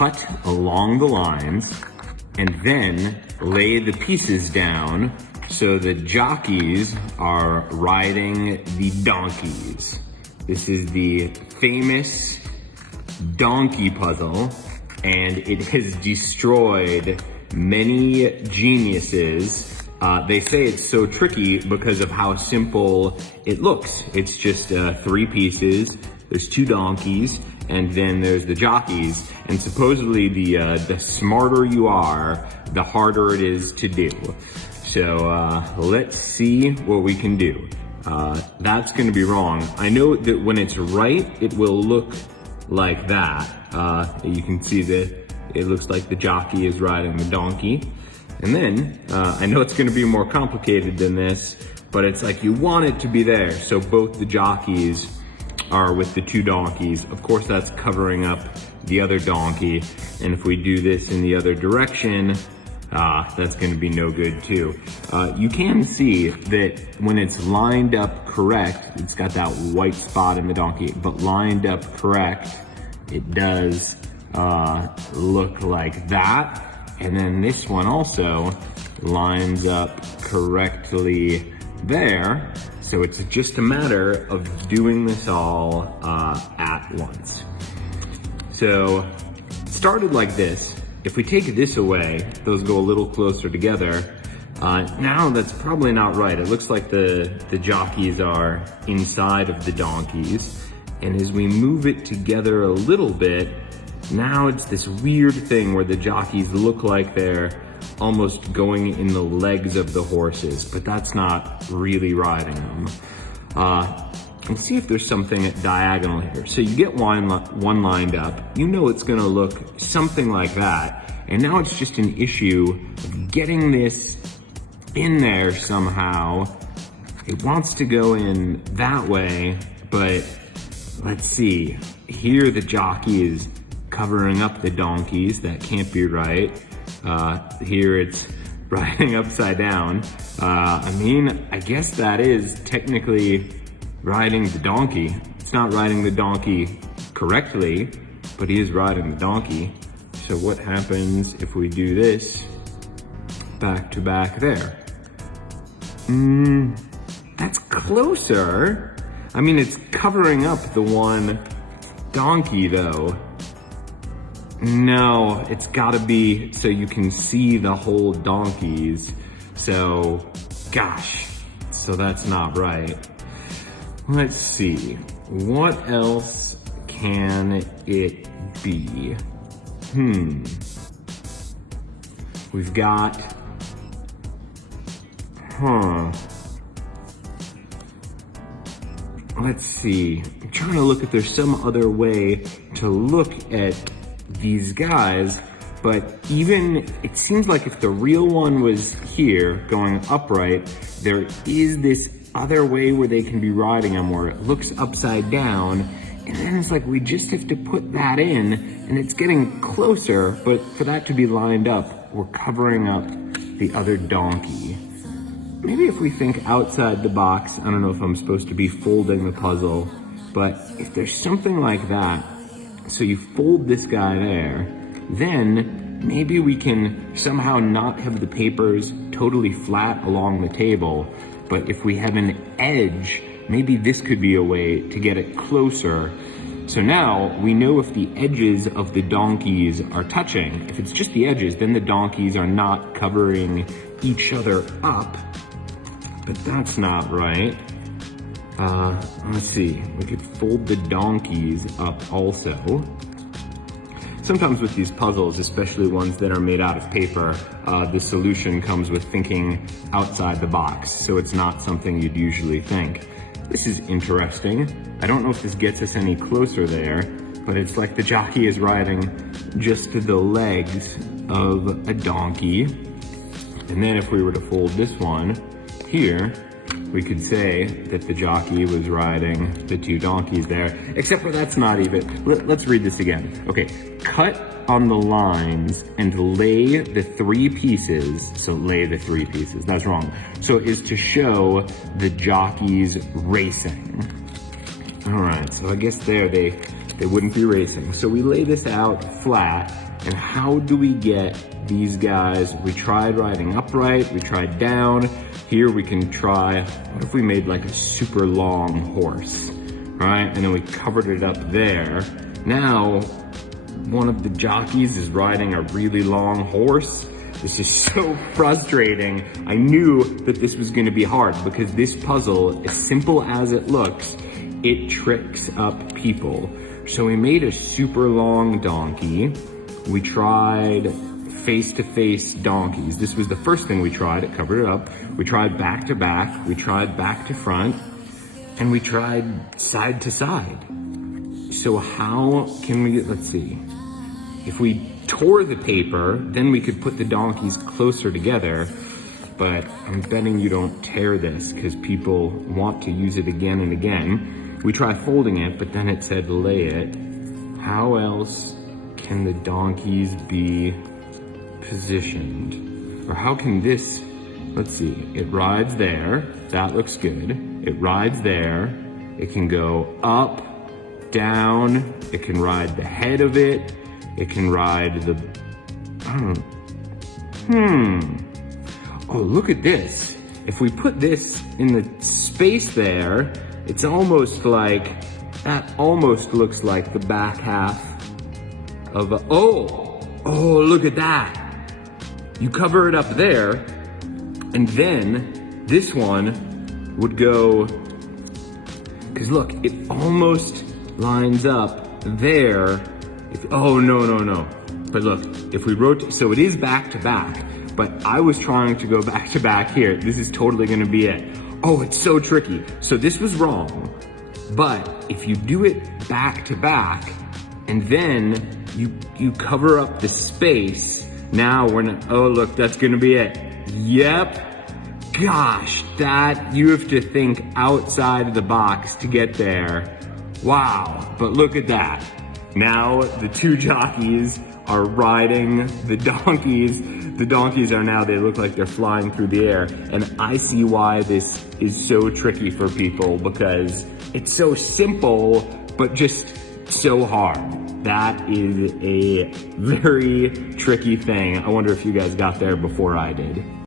cut along the lines and then lay the pieces down so the jockeys are riding the donkeys. This is the famous donkey puzzle, and it has destroyed many geniuses. They say it's so tricky because of how simple it looks. It's just 3 pieces, there's 2 donkeys, and then there's the jockeys. And supposedly the smarter you are, the harder it is to do. So let's see what we can do. That's gonna be wrong. I know that when it's right, it will look like that. You can see that it looks like the jockey is riding the donkey. And then, I know it's gonna be more complicated than this, but it's like you want it to be there. So both the jockeys are with the 2 donkeys. Of course, that's covering up the other donkey. And if we do this in the other direction, that's gonna be no good too. You can see that when it's lined up correct, it's got that white spot in the donkey, but lined up correct, it does look like that. And then this one also lines up correctly there. So it's just a matter of doing this all at once. So it started like this. If we take this away, those go a little closer together. Now that's probably not right. It looks like the jockeys are inside of the donkeys. And as we move it together a little bit, now it's this weird thing where the jockeys look like they're almost going in the legs of the horses, but that's not really riding them. Let's see if there's something diagonal here. So you get one lined up, you know it's gonna look something like that, and now it's just an issue of getting this in there somehow. It wants to go in that way, but let's see. Here the jockey is covering up the donkeys, that can't be right. Here it's riding upside down. I mean, I guess that is technically riding the donkey. It's not riding the donkey correctly, but he is riding the donkey. So what happens if we do this back to back there? That's closer. I mean, it's covering up the one donkey though. No, it's gotta be so you can see the whole donkeys. So, gosh, so that's not right. Let's see, what else can it be? We've got, let's see, I'm trying to look if there's some other way to look at these guys, but even, it seems like if the real one was here going upright, there is this other way where they can be riding them where it looks upside down, and then it's like we just have to put that in, and it's getting closer, but for that to be lined up, we're covering up the other donkey. Maybe if we think outside the box, I don't know if I'm supposed to be folding the puzzle, but if there's something like that, so you fold this guy there, then maybe we can somehow not have the papers totally flat along the table, but if we have an edge, maybe this could be a way to get it closer. So now we know if the edges of the donkeys are touching. If it's just the edges, then the donkeys are not covering each other up, but that's not right. Let's see, we could fold the donkeys up also. Sometimes with these puzzles, especially ones that are made out of paper, the solution comes with thinking outside the box, so it's not something you'd usually think. This is interesting. I don't know if this gets us any closer there, but it's like the jockey is riding just to the legs of a donkey. And then if we were to fold this one here, we could say that the jockey was riding the 2 donkeys there, except for that's not even. Let's read this again. Okay, cut on the lines and lay the 3 pieces. So lay the 3 pieces, that's wrong. So it is to show the jockeys racing. All right, so I guess there they wouldn't be racing. So we lay this out flat, And how do we get these guys? We tried riding upright, we tried down. Here we can try, what if we made like a super long horse, right? And then we covered it up there. Now, one of the jockeys is riding a really long horse. This is so frustrating. I knew that this was gonna be hard because this puzzle, as simple as it looks, it tricks up people. So we made a super long donkey. We tried face-to-face donkeys. This was the first thing we tried, it covered it up. We tried back to back, we tried back to front, and we tried side to side. So how can we, let's see. If we tore the paper, then we could put the donkeys closer together, but I'm betting you don't tear this because people want to use it again and again. We tried folding it, but then it said lay it. How else can the donkeys be positioned? Or how can this, let's see, it rides there, that looks good. It rides there, it can go up, down, it can ride the head of it, it can ride the, Oh, look at this. If we put this in the space there, it's almost like, that almost looks like the back half of a, oh, look at that. You cover it up there, and then this one would go, because look, it almost lines up there. Oh, no. But look, if we rotate, so it is back to back, but I was trying to go back to back here. This is totally gonna be it. Oh, it's so tricky. So this was wrong, but if you do it back to back, and then you cover up the space, now we're not, oh look, that's gonna be it. Yep. Gosh, that, you have to think outside of the box to get there. Wow, but look at that. Now the two jockeys are riding the donkeys. The donkeys are now, they look like they're flying through the air. And I see why this is so tricky for people, because it's so simple, but just so hard. That is a very tricky thing. I wonder if you guys got there before I did.